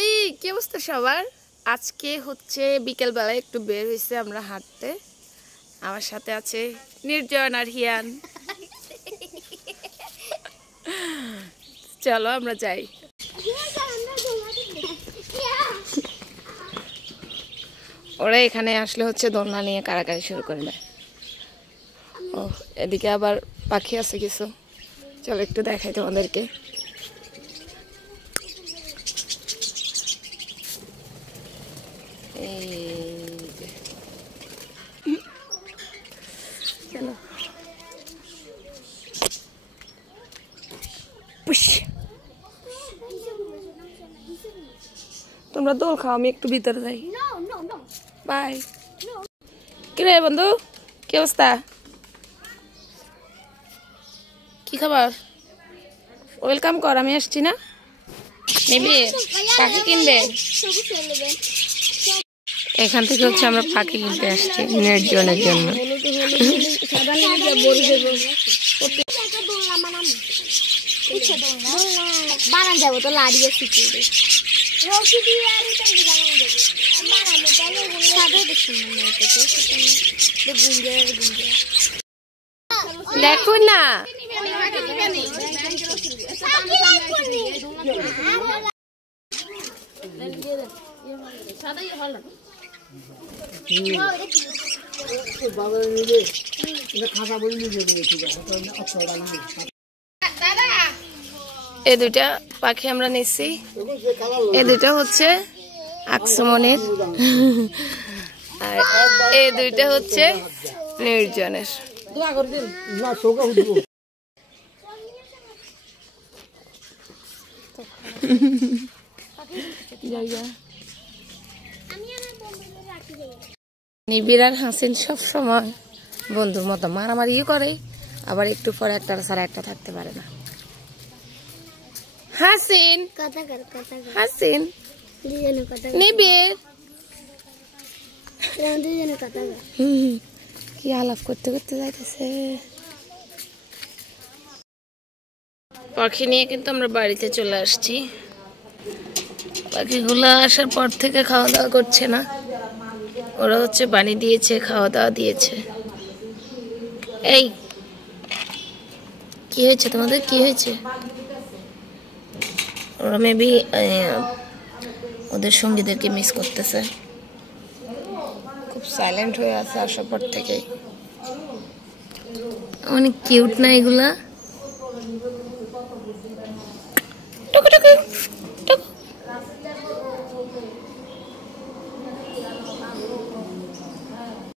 এই কি অবস্থা সবার? আজকে হচ্ছে বিকেল বেলায় একটু বের হইছে আমরা হাঁটতে। আমার সাথে আছে নির্জন আর হিয়ান। চলো আমরা যাই। ওরা এখানে আসলে হচ্ছে দোলনা নিয়ে কাড়াকাড়ি শুরু করে দেয়। ও এদিকে আবার পাখি আছে কিছু, চলো একটু দেখাই তোমাদেরকে। চলো তোমরা দোল খাও, আমি একটু ভিতরে যাই। বাই। কি রে বন্ধু, কি অবস্থা? কি খাবার? ওয়েলকাম কর, আমি আসছি না। নিবি পাখি কিনবে? এখান থেকে হচ্ছে আমরা পাখি কিনতে আসছি নির্জনের জন্য। বানান যাবো তো লাড়িয়ে শিখে দেখুন না এই দুইটা পাখি আমরা নিচ্ছি। এই দুইটা হচ্ছে আকসমনের আর এই দুইটা হচ্ছে নির্জনের। নিবিড় আর হাসিন সব সময় বন্ধুর মতো মারামারি করে, আবার একটু পরে একটা ছাড়া একটা থাকতে পারে না। হাসিন হাসিন নিবিড় কি আলাপ করতে করতে যাইতেছে। পাখি নিয়ে কিন্তু আমরা বাড়িতে চলে আসছি। পাখিগুলো আসার পর থেকে খাওয়া দাওয়া করছে না, ওরা হচ্ছে পানি দিয়েছে, খাওয়া দাওয়া দিয়েছে। এই কি হয়েছে তোমাদের, কি হয়েছে? ওরা মেবি ওদের সঙ্গীদেরকে মিস করতেছে, খুব সাইলেন্ট হয়ে আছে আসার পর থেকেই। অনেক কিউট না এগুলা? টুকু টুকু